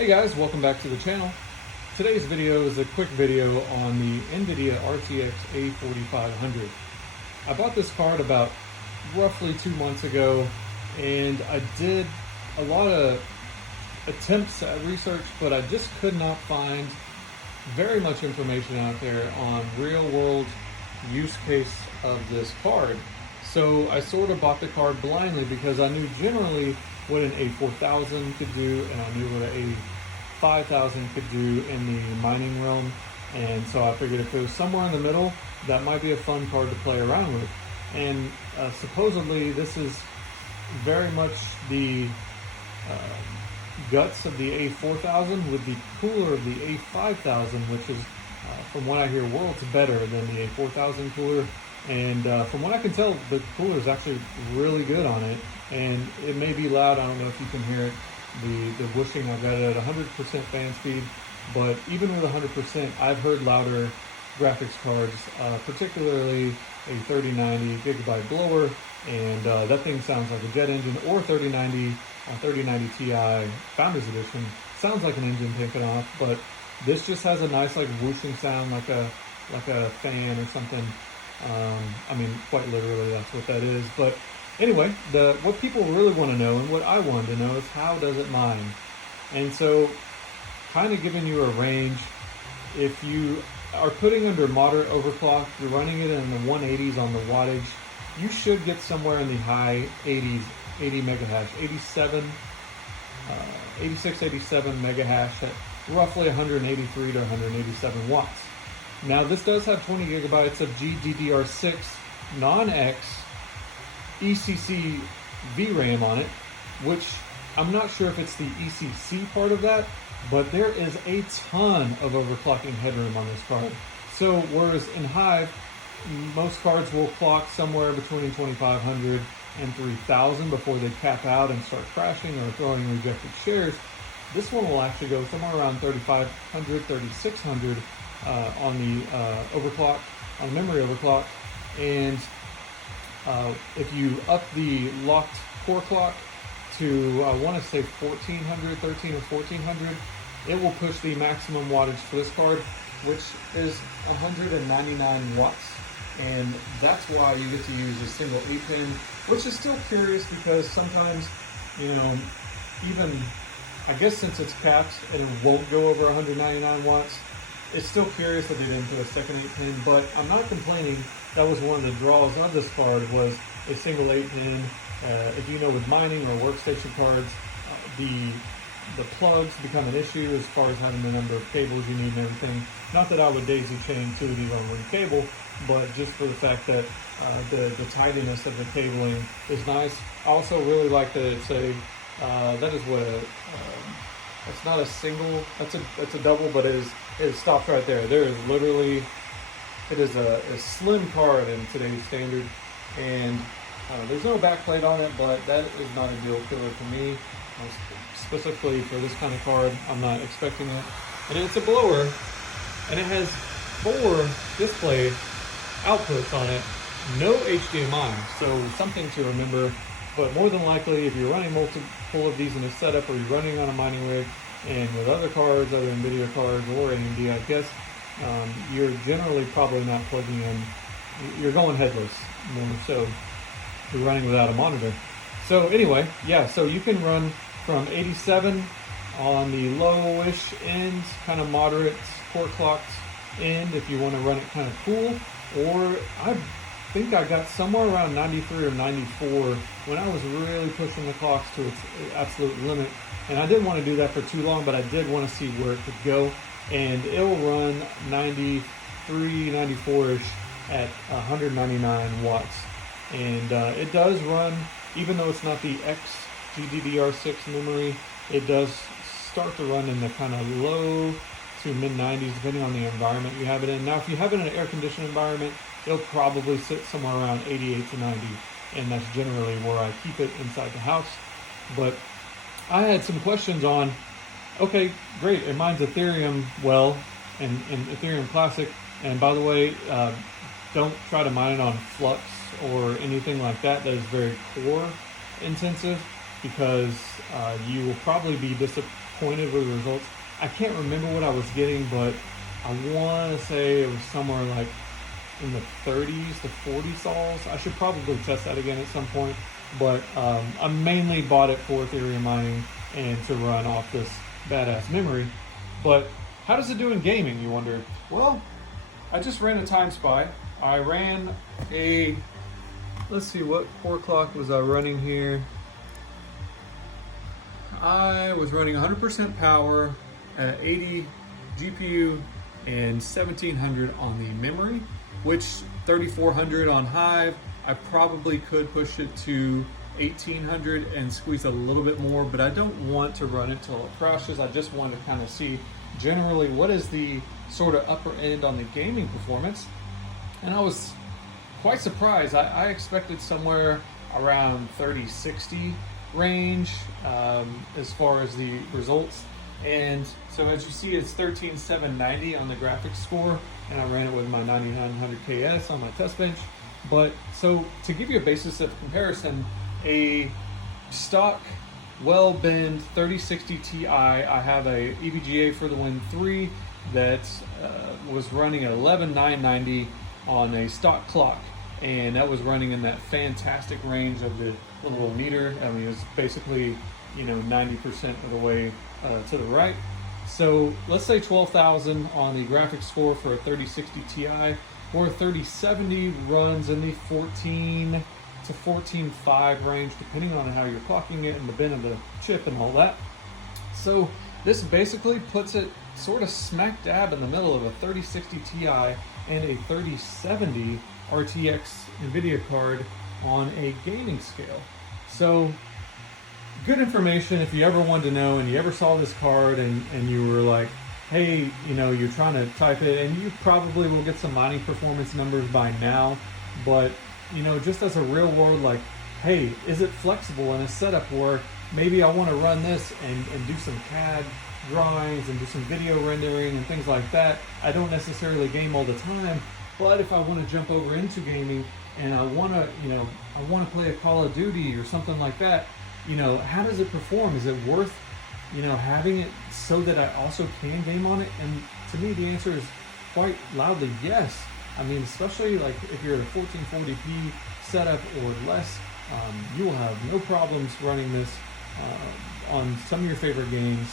Hey guys, welcome back to the channel. Today's video is a quick video on the Nvidia RTX A4500. I bought this card about roughly 2 months ago, and I did a lot of attempts at research, but I just could not find very much information out there on real world use case of this card. So I sort of bought the card blindly because I knew generally what an A4000 could do, and I knew what an A5000 could do in the mining realm. And so I figured if it was somewhere in the middle, that might be a fun card to play around with. And supposedly this is very much the guts of the A4000 with the cooler of the A5000, which is, from what I hear, worlds better than the A4000 cooler. And from what I can tell, the cooler is actually really good on it. And it may be loud, I don't know if you can hear it, the whooshing. I've got it at 100% fan speed, but even with 100%, I've heard louder graphics cards, particularly a 3090 gigabyte blower, and that thing sounds like a jet engine, or 3090 Ti Founders Edition. Sounds like an engine taking off, but this just has a nice like whooshing sound, like a fan or something. I mean, quite literally, that's what that is. But anyway, what people really want to know, and what I wanted to know, is how does it mine? And so, kind of giving you a range. If you are putting under moderate overclock, you're running it in the 180s on the wattage, you should get somewhere in the high 80s, 80 megahash, 86, 87 megahash at roughly 183 to 187 watts. Now this does have 20 gigabytes of GDDR6 non-X ECC VRAM on it, which I'm not sure if it's the ECC part of that, but there is a ton of overclocking headroom on this card. So whereas in Hive, most cards will clock somewhere between 2500 and 3000 before they cap out and start crashing or throwing rejected shares, this one will actually go somewhere around 3500, 3600 on the overclock, on memory overclock. And if you up the locked core clock to, I want to say 1400, 13 or 1400, it will push the maximum wattage for this card, which is 199 watts. And that's why you get to use a single 8-pin, which is still curious because sometimes, you know, even, I guess since it's capped and it won't go over 199 watts, it's still curious that they didn't do a second 8-pin, but I'm not complaining. That was one of the draws of this card, was a single 8-pin. If you know, with mining or workstation cards, the plugs become an issue as far as having the number of cables you need and everything. Not that I would daisy chain two of these on one cable, but just for the fact that the tidiness of the cabling is nice. I also really like that it's a, that is what it's not a single, that's a double, but it stops right there. There is literally, it is a slim card in today's standard, and there's no backplate on it, but that is not a deal killer for me. Specifically for this kind of card, I'm not expecting it. And it's a blower, and it has 4 display outputs on it, no HDMI, so something to remember. But more than likely, if you're running multiple of these in a setup, or you're running on a mining rig, and with other cards, other Nvidia cards, or AMD, I guess, you're generally probably not plugging in, you're going headless more so. You're running without a monitor. So anyway, yeah, so you can run from 87 on the lowish end, kind of moderate core clocked end if you want to run it kind of cool, or I think I got somewhere around 93 or 94 when I was really pushing the clocks to its absolute limit. And I didn't want to do that for too long, but I did want to see where it could go. And it will run 93, 94-ish at 199 watts. And it does run, even though it's not the X GDDR6 memory, it does start to run in the kind of low to mid 90s, depending on the environment you have it in. Now, if you have it in an air-conditioned environment, it'll probably sit somewhere around 88 to 90, and that's generally where I keep it inside the house. But I had some questions on, okay, great, it mines Ethereum well, and Ethereum Classic, and by the way, don't try to mine it on Flux or anything like that. That is very core intensive, because you will probably be disappointed with the results. I can't remember what I was getting, but I want to say it was somewhere like in the 30s to 40 sols. I should probably test that again at some point, but I mainly bought it for Ethereum mining and to run off this badass memory. But how does it do in gaming, you wonder? Well, I just ran a time spy. I ran a, let's see, what core clock was I running here? I was running 100% power at 80 GPU and 1700 on the memory, which 3400 on Hive. I probably could push it to 1800 and squeeze a little bit more, but I don't want to run it till it crashes. I just want to kind of see generally what is the sort of upper end on the gaming performance. And I was quite surprised. I expected somewhere around 3060 range as far as the results. And so as you see, it's 13790 on the graphics score, and I ran it with my 9900 KS on my test bench. But so to give you a basis of comparison, a stock well-binned 3060 Ti, I have a EVGA for the Win 3 that was running at 11990 on a stock clock, and that was running in that fantastic range of the little meter. I mean, it was basically, you know, 90% of the way to the right. So let's say 12,000 on the graphics score for a 3060 Ti, or a 3070 runs in the 14 to 14.5 range, depending on how you're clocking it and the bin of the chip and all that. So this basically puts it sort of smack dab in the middle of a 3060 Ti and a 3070 RTX Nvidia card on a gaming scale. So good information if you ever wanted to know and you ever saw this card and you were like, hey, you know, you're trying to type it, and you probably will get some mining performance numbers by now, but you know, just as a real world, like, hey, is it flexible in a setup where maybe I want to run this and do some CAD drawings and do some video rendering and things like that. I don't necessarily game all the time, but if I want to jump over into gaming and I want to, you know, I want to play a Call of Duty or something like that, you know, how does it perform? Is it worth, you know, having it so that I also can game on it? And to me, the answer is quite loudly yes. I mean, especially like if you're at a 1440p setup or less, you will have no problems running this on some of your favorite games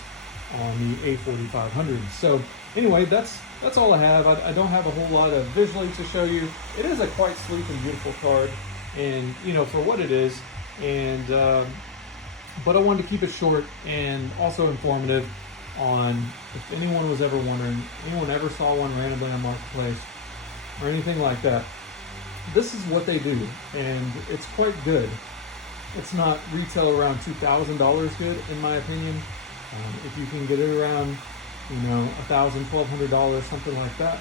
on the A4500. So anyway, that's all I have. I don't have a whole lot of visually to show you. It is a quite sleek and beautiful card, and you know, for what it is, and but I wanted to keep it short and also informative on if anyone was ever wondering, anyone ever saw one randomly on Marketplace or anything like that. This is what they do, and it's quite good. It's not retail around $2,000 good, in my opinion. If you can get it around, you know, $1,000, $1,200, something like that,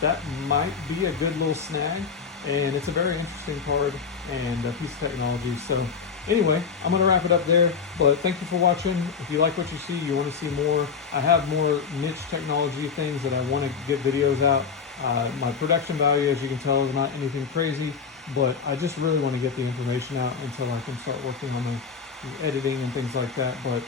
that might be a good little snag. And it's a very interesting card and a piece of technology. So anyway, I'm going to wrap it up there, but thank you for watching. If you like what you see, you want to see more, I have more niche technology things that I want to get videos out. My production value, as you can tell, is not anything crazy, but I just really want to get the information out until I can start working on the editing and things like that. But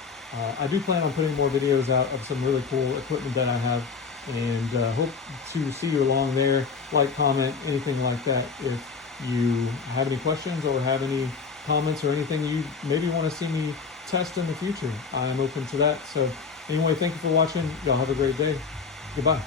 I do plan on putting more videos out of some really cool equipment that I have, and hope to see you along there. Like, comment, anything like that. If you have any questions or have any comments or anything you maybe want to see me test in the future, I'm open to that. So anyway, thank you for watching. Y'all have a great day. Goodbye.